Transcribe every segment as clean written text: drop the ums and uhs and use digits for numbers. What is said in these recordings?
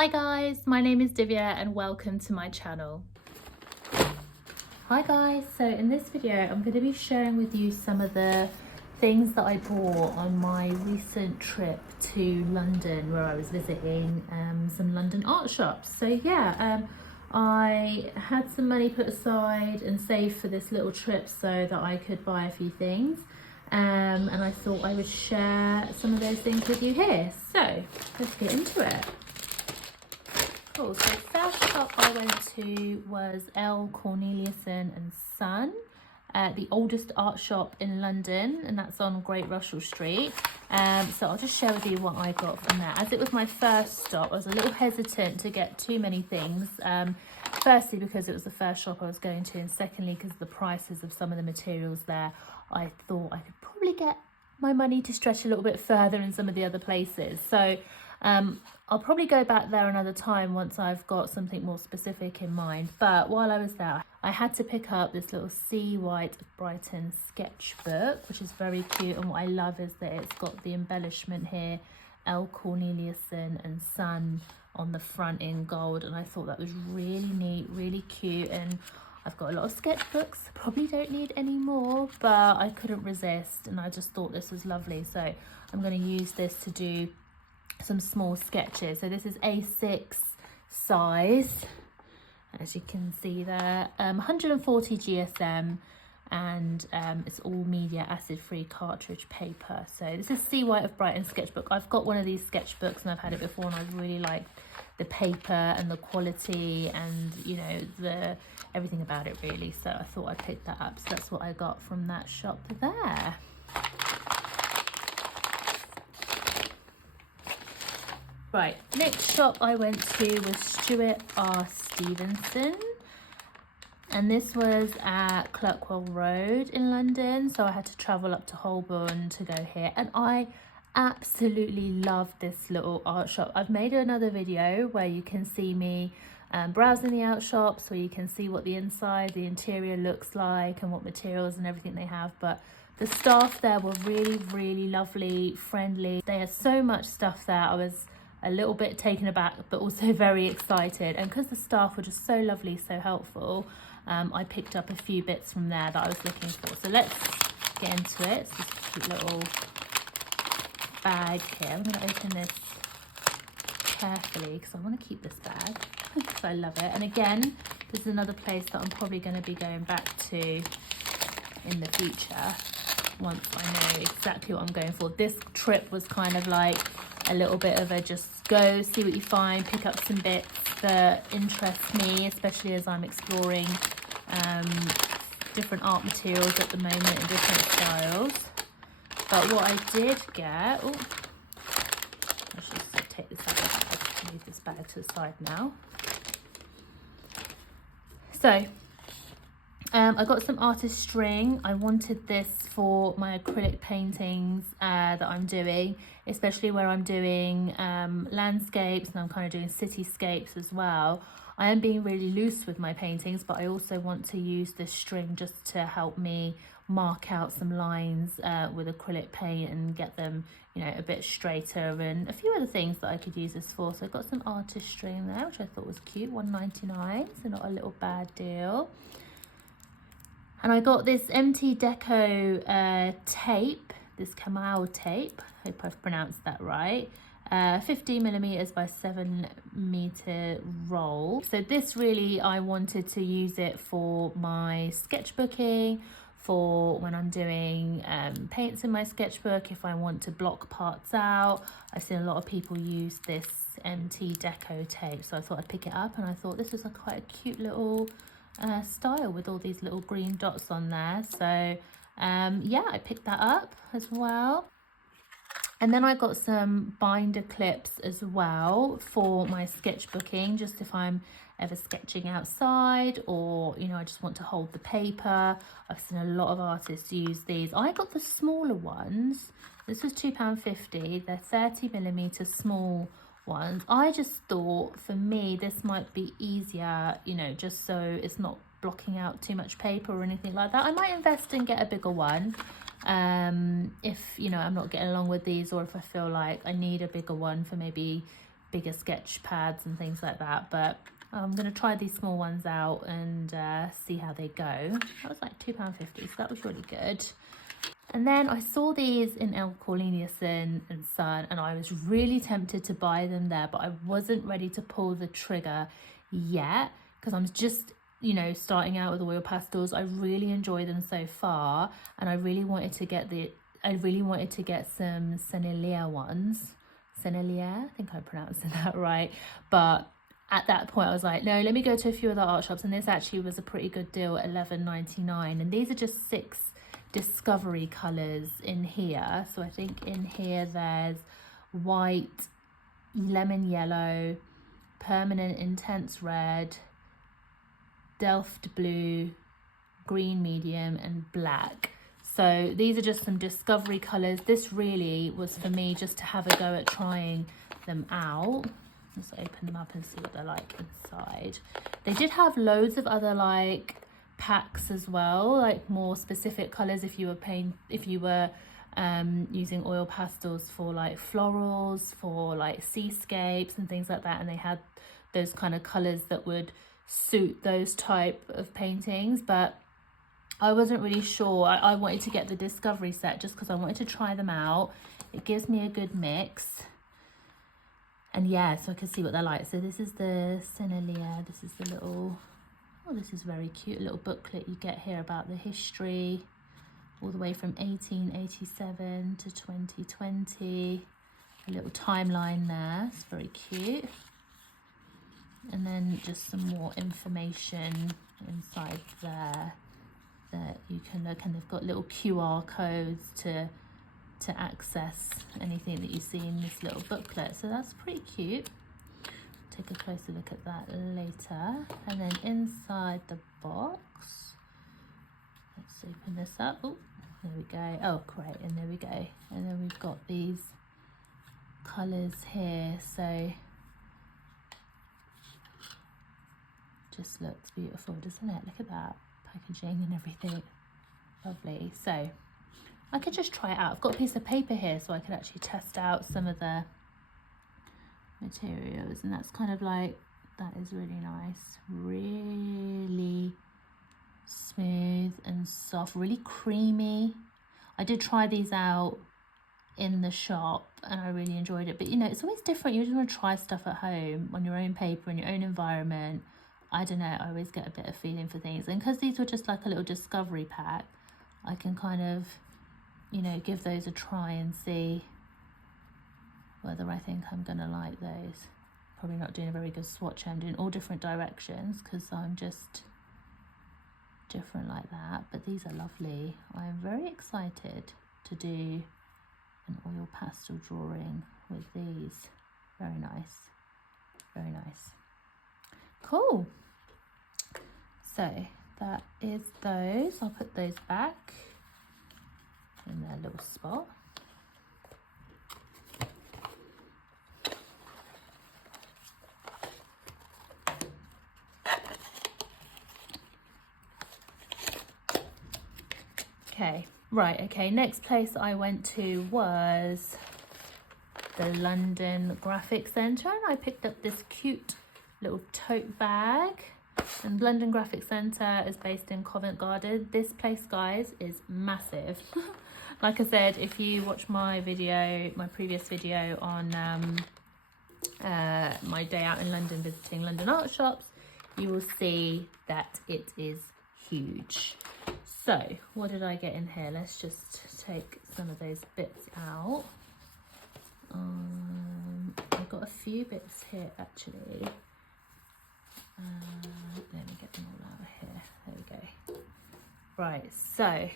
Hi guys, my name is Divya and welcome to my channel. Hi guys, so in this video I'm going to be sharing with you some of the things that I bought on my recent trip to London, where I was visiting some London art shops. So yeah, I had some money put aside and saved for this little trip so that I could buy a few things, and I thought I would share some of those things with you here. So let's get into it. Cool. So first shop I went to was L. Corneliuson and Son, the oldest art shop in London, and that's on Great Russell Street. So I'll just share with you what I got from there. As it was my first stop, I was a little hesitant to get too many things. Firstly, because it was the first shop I was going to, and secondly, because of the prices of some of the materials there. I thought I could probably get my money to stretch a little bit further in some of the other places. So I'll probably go back there another time once I've got something more specific in mind. But while I was there, I had to pick up this little C. White of Brighton sketchbook, which is very cute. And what I love is that it's got the embellishment here, L. Corneliuson and Son on the front in gold. And I thought that was really neat, really cute. And I've got a lot of sketchbooks, probably don't need any more, but I couldn't resist. And I just thought this was lovely. So I'm going to use this to do some small sketches. So this is A6 size, as you can see there, 140 GSM, and it's all media acid-free cartridge paper. So this is C. White of Brighton sketchbook. I've got one of these sketchbooks and I've had it before, and I really like the paper and the quality and, you know, everything about it really. So I thought I'd pick that up. So that's what I got from that shop there. Right, next shop I went to was Stuart R. Stevenson, and this was at Clerkenwell Road in London, so I had to travel up to Holborn to go here, and I absolutely love this little art shop. I've made another video where you can see me browsing the art shops, where you can see what the inside, the interior looks like and what materials and everything they have, but the staff there were really, really lovely, friendly. They had so much stuff there. I was a little bit taken aback, but also very excited. And because the staff were just so lovely, so helpful, I picked up a few bits from there that I was looking for. So let's get into it. It's just a cute little bag here. I'm going to open this carefully because I want to keep this bag because I love it. And again, this is another place that I'm probably going to be going back to in the future once I know exactly what I'm going for. This trip was kind of like a little bit of a just go, see what you find, pick up some bits that interest me, especially as I'm exploring different art materials at the moment in different styles. But what I did get, oh, I should just take this out of the bag, move this bag to the side now. So I got some artist string. I wanted this for my acrylic paintings that I'm doing, especially where I'm doing landscapes and I'm kind of doing cityscapes as well. I am being really loose with my paintings, but I also want to use this string just to help me mark out some lines with acrylic paint and get them, you know, a bit straighter, and a few other things that I could use this for. So I got some artist string there, which I thought was cute, £1.99, so not a little bad deal. And I got this MT Deco tape, this Kamau tape, I hope I've pronounced that right, 15mm by 7m roll. So this really, I wanted to use it for my sketchbooking, for when I'm doing paints in my sketchbook, if I want to block parts out. I've seen a lot of people use this MT Deco tape, so I thought I'd pick it up, and I thought this was quite a cute little style with all these little green dots on there. So yeah, I picked that up as well. And then I got some binder clips as well for my sketchbooking, just if I'm ever sketching outside, or, you know, I just want to hold the paper. I've seen a lot of artists use these. I got the smaller ones. This was £2.50. They're 30mm small ones. I just thought for me this might be easier, you know, just so it's not blocking out too much paper or anything like that. I might invest and get a bigger one if, you know, I'm not getting along with these, or if I feel like I need a bigger one for maybe bigger sketch pads and things like that, but I'm going to try these small ones out and see how they go. That was like £2.50, so that was really good. And then I saw these in El Corneliuson and Son, and I was really tempted to buy them there, but I wasn't ready to pull the trigger yet because I'm just, you know, starting out with oil pastels. I really enjoy them so far, and I really wanted to get some Sennelier ones. Sennelier, I think I'm pronouncing that right. But at that point I was like, no, let me go to a few other art shops, and this actually was a pretty good deal at $11.99, and these are just 6 discovery colors in here. So I think in here there's white, lemon yellow, permanent intense red, delft blue, green medium, and black. So these are just some discovery colors. This really was for me just to have a go at trying them out. Let's open them up and see what they're like inside. They did have loads of other like packs as well, like more specific colors if you were using oil pastels for like florals, for like seascapes and things like that, and they had those kind of colors that would suit those type of paintings. But I wasn't really sure. I wanted to get the discovery set just because I wanted to try them out. It gives me a good mix, and yeah, so I can see what they're like. So this is the Sennelier. This is the little, oh, this is very cute, a little booklet you get here about the history all the way from 1887 to 2020. A little timeline there, it's very cute. And then just some more information inside there that you can look, and they've got little QR codes to access anything that you see in this little booklet. So that's pretty cute. Take a closer look at that later. And then inside the box, let's open this up. Oh, there we go. Oh, great. And there we go. And then we've got these colors here. So just looks beautiful, doesn't it? Look at that packaging and everything. Lovely. So I could just try it out. I've got a piece of paper here so I could actually test out some of the materials, and that's kind of like, that is really nice, really smooth and soft, really creamy. I did try these out in the shop and I really enjoyed it, but you know, it's always different. You just want to try stuff at home on your own paper in your own environment. I don't know, I always get a bit of feeling for things, and because these were just like a little discovery pack, I can kind of, you know, give those a try and see whether I think I'm gonna like those. Probably not doing a very good swatch. I'm doing all different directions because I'm just different like that, but these are lovely. I'm very excited to do an oil pastel drawing with these. Very nice, very nice. Cool. So that is those. I'll put those back in their little spot. Okay, right, okay, next place I went to was the London Graphic Centre, and I picked up this cute little tote bag. And London Graphic Centre is based in Covent Garden. This place, guys, is massive. Like I said, if you watch my video, my previous video on my day out in London visiting London art shops, you will see that it is huge. So what did I get in here? Let's just take some of those bits out. I've got a few bits here actually. Let me get them all out of here. There we go. Right, so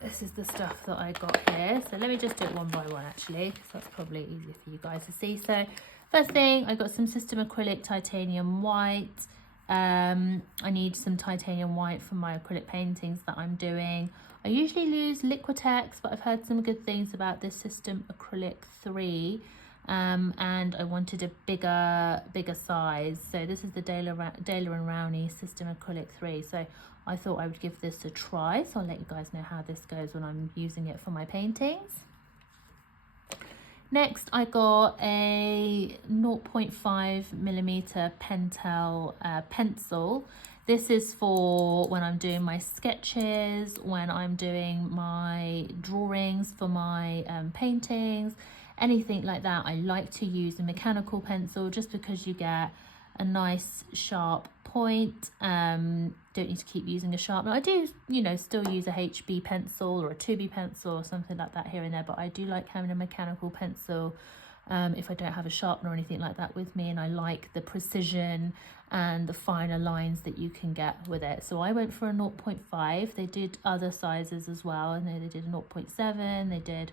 this is the stuff that I got here. So let me just do it one by one actually, because that's probably easier for you guys to see. So first thing, I got some System Acrylic Titanium White. I need some titanium white for my acrylic paintings that I'm doing. I usually use Liquitex, but I've heard some good things about this System Acrylic 3. And I wanted a bigger size. So this is the Daler & Rowney System Acrylic 3. So I thought I would give this a try. So I'll let you guys know how this goes when I'm using it for my paintings. Next, I got a 0.5 millimeter Pentel pencil. This is for when I'm doing my sketches, when I'm doing my drawings for my paintings, anything like that. I like to use a mechanical pencil just because you get a nice sharp point. Don't need to keep using a sharpener. I do, you know, still use a HB pencil or a 2B pencil or something like that here and there, but I do like having a mechanical pencil if I don't have a sharpener or anything like that with me, and I like the precision and the finer lines that you can get with it. So I went for a 0.5. They did other sizes as well, and they did a 0.7, they did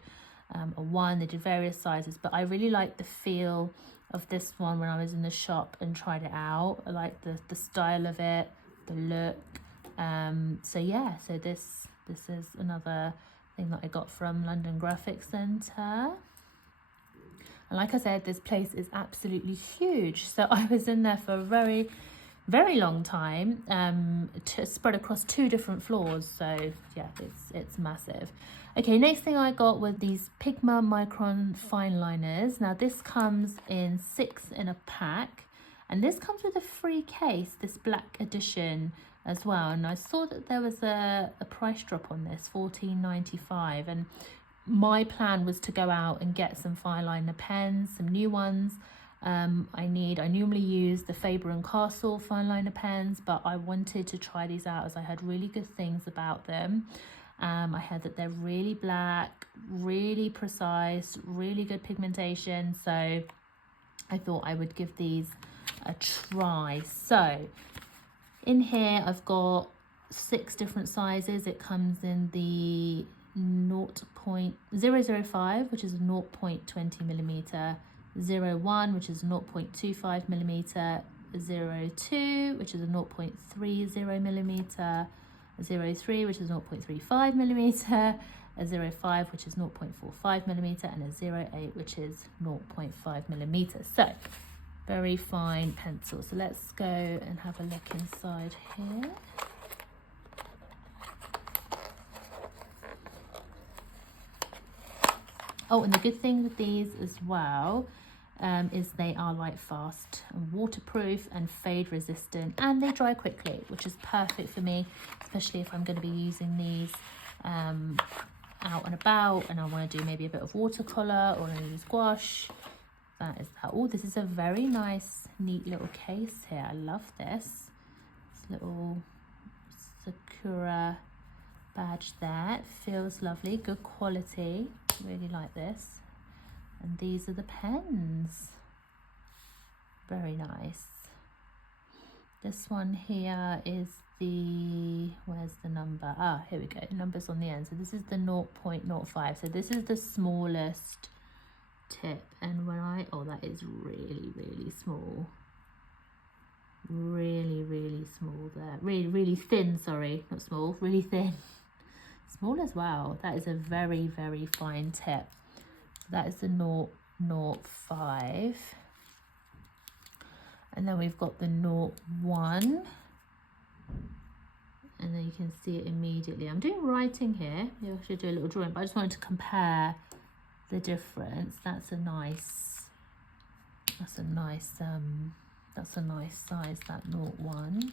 a 1, they did various sizes, but I really like the feel of this one when I was in the shop and tried it out. I like the style of it, the look. So yeah, so this is another thing that I got from London Graphic Centre. And like I said, this place is absolutely huge. So I was in there for a very, very long time, spread across 2 different floors. So yeah, it's massive. Okay, next thing I got were these Pigma Micron fine liners. Now this comes in 6 in a pack, and this comes with a free case, this black edition as well. And I saw that there was a price drop on this, $14.95, and my plan was to go out and get some fine liner pens, some new ones. I normally use the Faber and Castle fine liner pens, but I wanted to try these out as I heard really good things about them. I heard that they're really black, really precise, really good pigmentation, so I thought I would give these a try. So in here I've got 6 different sizes. It comes in the 0.005, which is a 0.20 millimeter, 01, which is 0.25 millimeter, 02, which is a 0.30 millimeter, a 03, which is 0.35 millimeter, a 05, which is 0.45 millimeter, and a 08, which is 0.5 millimeter. So very fine pencil. So let's go and have a look inside here. Oh, and the good thing with these as well is they are light fast and waterproof and fade resistant, and they dry quickly, which is perfect for me, especially if I'm going to be using these out and about and I want to do maybe a bit of watercolor or use gouache. That is that. Oh, this is a very nice, neat little case here. I love this. This little Sakura badge there. It feels lovely, good quality. Really like this. And these are the pens. Very nice. This one here is the, where's the number? Ah, here we go. The number's on the end. So this is the 0.05. So this is the smallest tip. And when oh, that is really, really small. Really, really small there. Really, really thin, sorry. Not small, really thin. Small as well. That is a very, very fine tip. That is the 0.05. And then we've got the 0.1. And then you can see it immediately. I'm doing writing here. Maybe I should do a little drawing, but I just wanted to compare the difference. That's a nice size, that 0.1.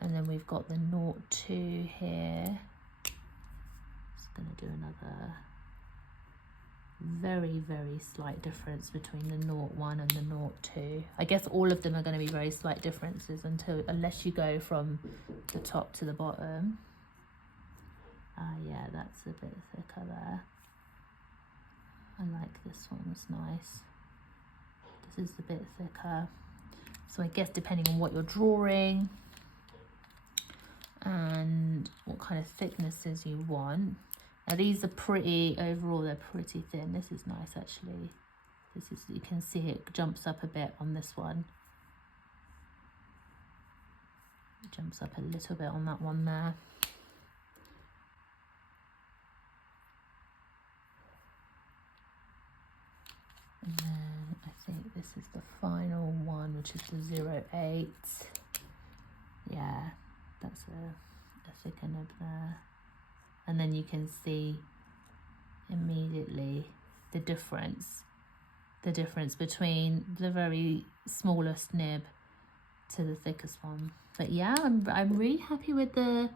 And then we've got the 0.2 here. Just gonna do another very, very slight difference between the 0.1 and the 0.2. I guess all of them are going to be very slight differences unless you go from the top to the bottom. Yeah, that's a bit thicker there. I like this one, it's nice. This is a bit thicker. So I guess depending on what you're drawing and what kind of thicknesses you want. Now these are pretty, overall they're pretty thin. This is nice actually. This is, you can see it jumps up a bit on this one. It jumps up a little bit on that one there. And then I think this is the final one, which is the 0.8. Yeah, that's a thicker nib there. And then you can see immediately the difference between the very smallest nib to the thickest one. But yeah, I'm really happy with the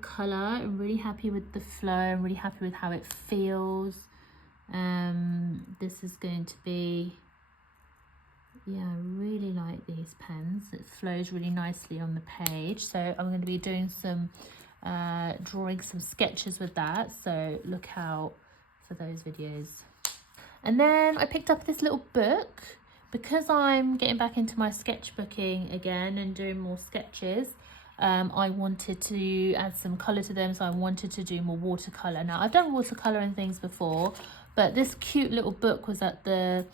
color. I'm really happy with the flow. I'm really happy with how it feels. This is going to be, yeah, I really like these pens. It flows really nicely on the page. So I'm going to be doing some drawing some sketches with that, so look out for those videos. And then I picked up this little book because I'm getting back into my sketchbooking again and doing more sketches. I wanted to add some colour to them, so I wanted to do more watercolour. Now, I've done watercolour and things before, but this cute little book was at the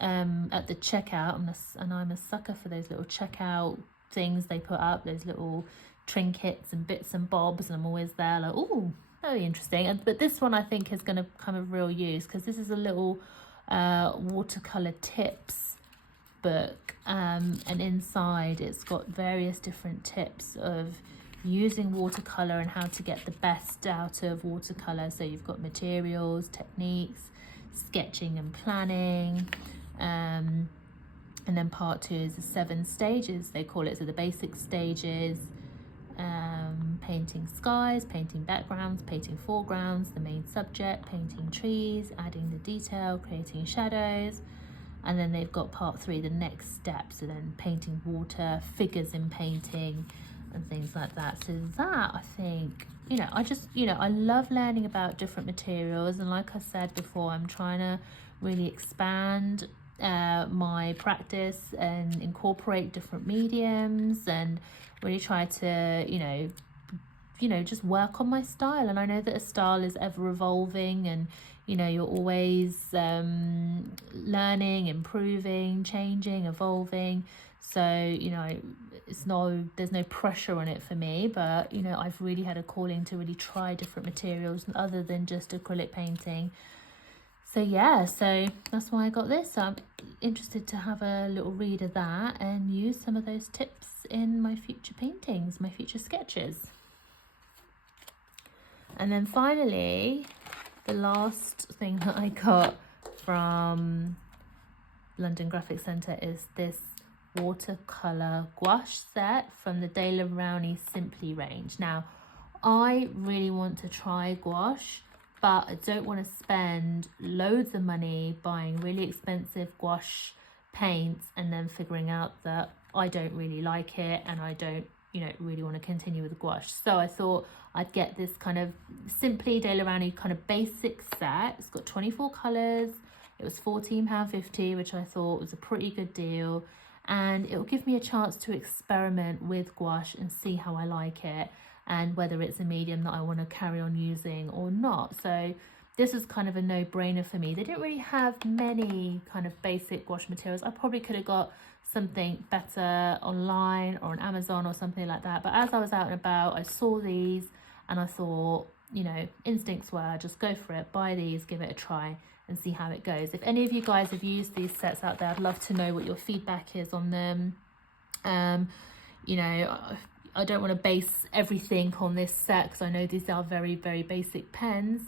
checkout, and I'm a sucker for those little checkout things they put up, those little trinkets and bits and bobs, and I'm always there like, oh, very interesting. But this one I think is going to come of real use, because this is a little watercolour tips book, and inside it's got various different tips of using watercolour and how to get the best out of watercolour. So you've got materials, techniques, sketching and planning, and then part 2 is the 7 stages, they call it. So the basic stages, painting skies, painting backgrounds, painting foregrounds, the main subject, painting trees, adding the detail, creating shadows. And then they've got part 3, the next step, so then painting water, figures in painting and things like that. So that, I think, I love learning about different materials, and like I said before, I'm trying to really expand my practice and incorporate different mediums and really try to just work on my style. And I know that a style is ever evolving, and you're always learning, improving, changing, evolving. So there's no pressure on it for me, but I've really had a calling to really try different materials other than just acrylic painting. So yeah, so that's why I got this. So I'm interested to have a little read of that and use some of those tips in my future paintings, my future sketches. And then finally, the last thing that I got from London Graphic Centre is this watercolour gouache set from the De La Rowney Simply range. Now, I really want to try gouache, but I don't want to spend loads of money buying really expensive gouache paints and then figuring out that I don't really like it and I don't really want to continue with the gouache. So I thought I'd get this kind of Simply De La Rowney kind of basic set. It's got 24 colours. It was £14.50, which I thought was a pretty good deal, and it will give me a chance to experiment with gouache and see how I like it and whether it's a medium that I want to carry on using or not. So this is kind of a no-brainer for me. They didn't really have many kind of basic gouache materials. I probably could have got something better online or on Amazon or something like that, but as I was out and about, I saw these and I thought, instincts were just go for it, buy these, give it a try and see how it goes. If any of you guys have used these sets out there, I'd love to know what your feedback is on them. I don't want to base everything on this set because I know these are very, very basic paints,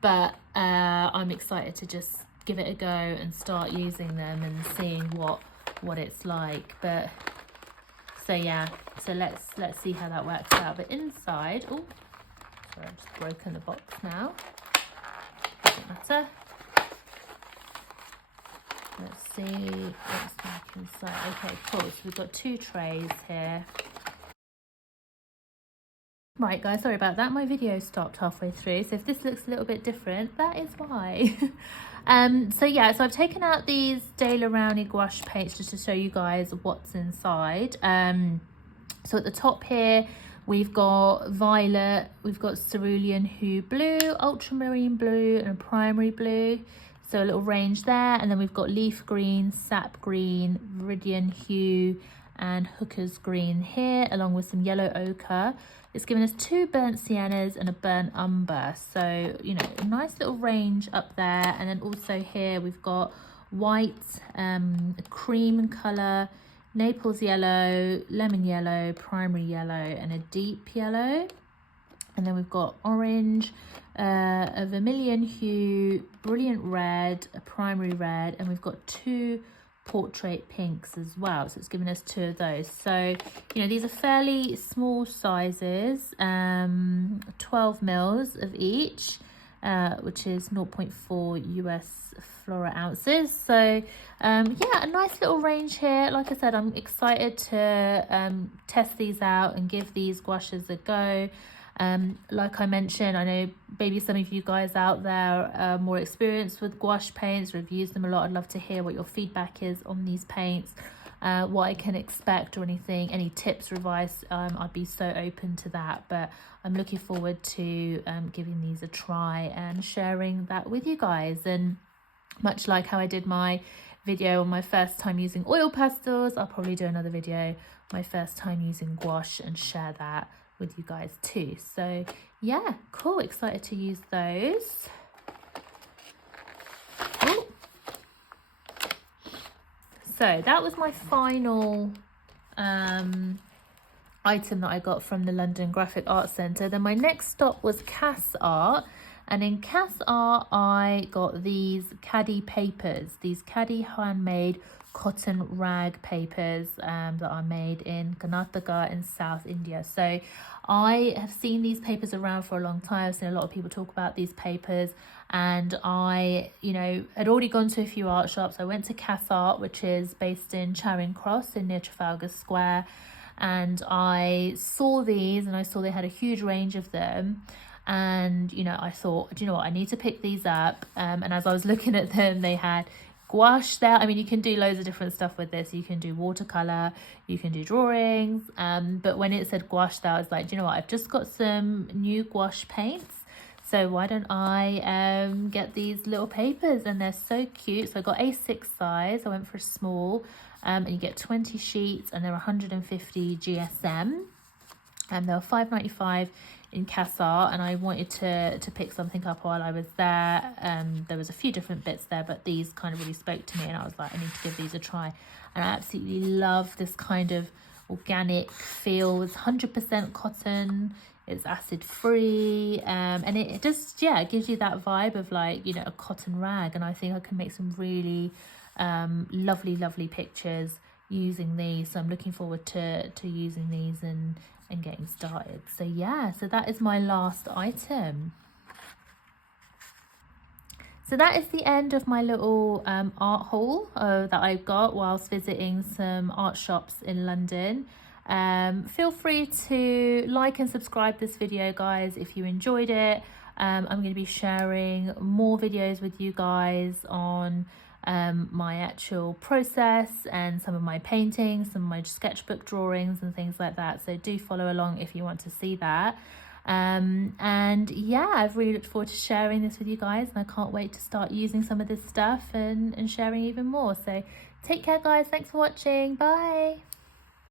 but I'm excited to just give it a go and start using them and seeing what it's like. But so yeah, so let's see how that works out. But inside, oh sorry, I've just broken the box now, doesn't matter. Let's see what's back inside. Okay, cool. So we've got 2 trays here. Right guys, sorry about that. My video stopped halfway through. So if this looks a little bit different, that is why. So yeah, so I've taken out these De La Rowney gouache paints just to show you guys what's inside. So at the top here, we've got violet, we've got cerulean hue blue, ultramarine blue, and primary blue. So a little range there, and then we've got leaf green, sap green, viridian hue, and hooker's green here, along with some yellow ochre. It's given us 2 burnt siennas and a burnt umber. So, a nice little range up there. And then also here we've got white, a cream colour, Naples yellow, lemon yellow, primary yellow, and a deep yellow. And then we've got orange, a vermilion hue, brilliant red, a primary red, and we've got 2 portrait pinks as well. So it's given us 2 of those. So, you know, these are fairly small sizes, 12 mils of each, which is 0.4 US flora ounces. So yeah, a nice little range here. Like I said, I'm excited to test these out and give these gouaches a go. Like I mentioned, I know maybe some of you guys out there are more experienced with gouache paints, or have used them a lot. I'd love to hear what your feedback is on these paints, what I can expect or anything, any tips or advice. I'd be so open to that, but I'm looking forward to giving these a try and sharing that with you guys. And much like how I did my video on my first time using oil pastels, I'll probably do another video my first time using gouache and share that with you guys too. So yeah, cool, excited to use those. Ooh. So that was my final item that I got from the London Graphic Arts Centre. Then my next stop was Cass Art, and in Cass Art I got these Caddy papers, these Caddy handmade cotton rag papers that are made in Karnataka in South India. So I have seen these papers around for a long time. I've seen a lot of people talk about these papers, and I, you know, had already gone to a few art shops. I went to Cass Art, which is based in Charing Cross in near Trafalgar Square, and I saw these, and I saw they had a huge range of them. And, you know, I thought, do you know what, I need to pick these up. And as I was looking at them, they had gouache there. I mean, you can do loads of different stuff with this. You can do watercolor, you can do drawings, but when it said gouache there, I was like, do you know what, I've just got some new gouache paints, so why don't I get these little papers? And they're so cute. So I got A6 size, I went for a small, and you get 20 sheets, and they're 150 GSM, and they were $5.95 in Cass Art. And I wanted to pick something up while I was there. There was a few different bits there, but these kind of really spoke to me, and I was like, I need to give these a try. And I absolutely love this kind of organic feel. It's 100% cotton, it's acid free, and it just, yeah, it gives you that vibe of, like, you know, a cotton rag. And I think I can make some really lovely pictures using these. So I'm looking forward to using these and getting started. So yeah, so that is my last item. So that is the end of my little art haul that I got whilst visiting some art shops in London. Feel free to like and subscribe this video, guys, if you enjoyed it. I'm going to be sharing more videos with you guys on my actual process and some of my paintings, some of my sketchbook drawings and things like that. So do follow along if you want to see that. And yeah, I've really looked forward to sharing this with you guys, and I can't wait to start using some of this stuff and sharing even more. So take care, guys. Thanks for watching. Bye.